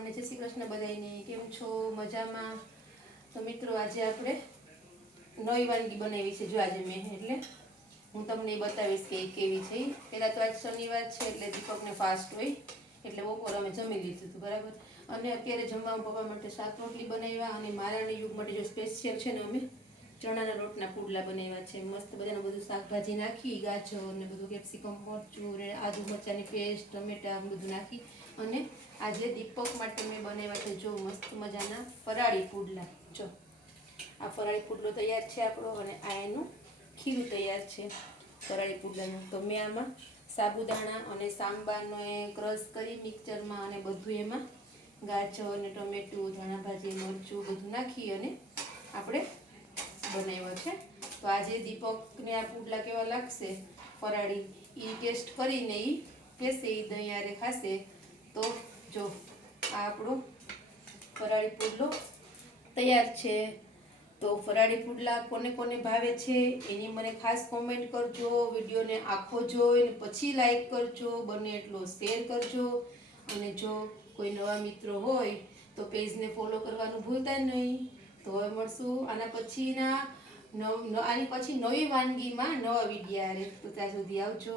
બ્રાહ્મણને જય શ્રી કૃષ્ણ બધાયને. કેમ છો? મજામાં? તો મિત્રો આજે આપણે નવી વાનગી બનાવી છે. જો આજે મેં એટલે હું તમને બતાવીશ કે કેવી છે. પહેલાં તો આજ શનિવાર છે એટલે દીપકને ફાસ્ટ હોય એટલે બપોર અમે જમી લીધું હતું બરાબર. અને અત્યારે જમવામાં પપ્પા માટે શાક રોટલી બનાવ્યા અને મારાને યુગ માટે જો સ્પેશિયલ છે ને અમે ચણાના લોટના પુડલા બનાવ્યા છે. મસ્ત બધાનું બધું શાકભાજી નાખી, ગાજર ને બધું, કેપ્સિકમ, મરચું ને આદુ મરચાંની પેસ્ટ, ટમેટા બધું નાખી અને આજે દીપક માટે મેં બનાવ્યા છે જો મસ્ત મજાના ફરાળી પુડલા. જો આ ફરાળી પુડલો તૈયાર છે આપણો અને આ એનું ખીરું તૈયાર છે ફરાળી પુડલાનું. તો મેં આમાં સાબુદાણા અને સાંબારનો એ ક્રશ કરી મિક્સરમાં અને બધું એમાં ગાજર ને ટમેટું, ધાણાભાજી, મરચું બધું નાખી અને આપણે બનાવ્યો છે. તો આજે દીપકને આ પુડલા કેવા લાગશે ફરાળી એ ટેસ્ટ કરીને એ કહેશે, એ દહીં હારે ખાશે. તો જો આ આપણો ફરાળી પુડલો તૈયાર છે. તો ફરાળી પુડલા કોને કોને ભાવે છે એની મને ખાસ કોમેન્ટ કરજો. વિડીયોને આખો જોઈને પછી લાઈક કરજો, બને એટલો શેર કરજો. અને જો કોઈ નવા મિત્રો હોય તો પેજને ફોલો કરવાનું ભૂલતા નહીં. તો હવે મળશું આની પછી નવી વાનગીમાં નવા વિડીયો આવે. તો ત્યાં સુધી આવજો.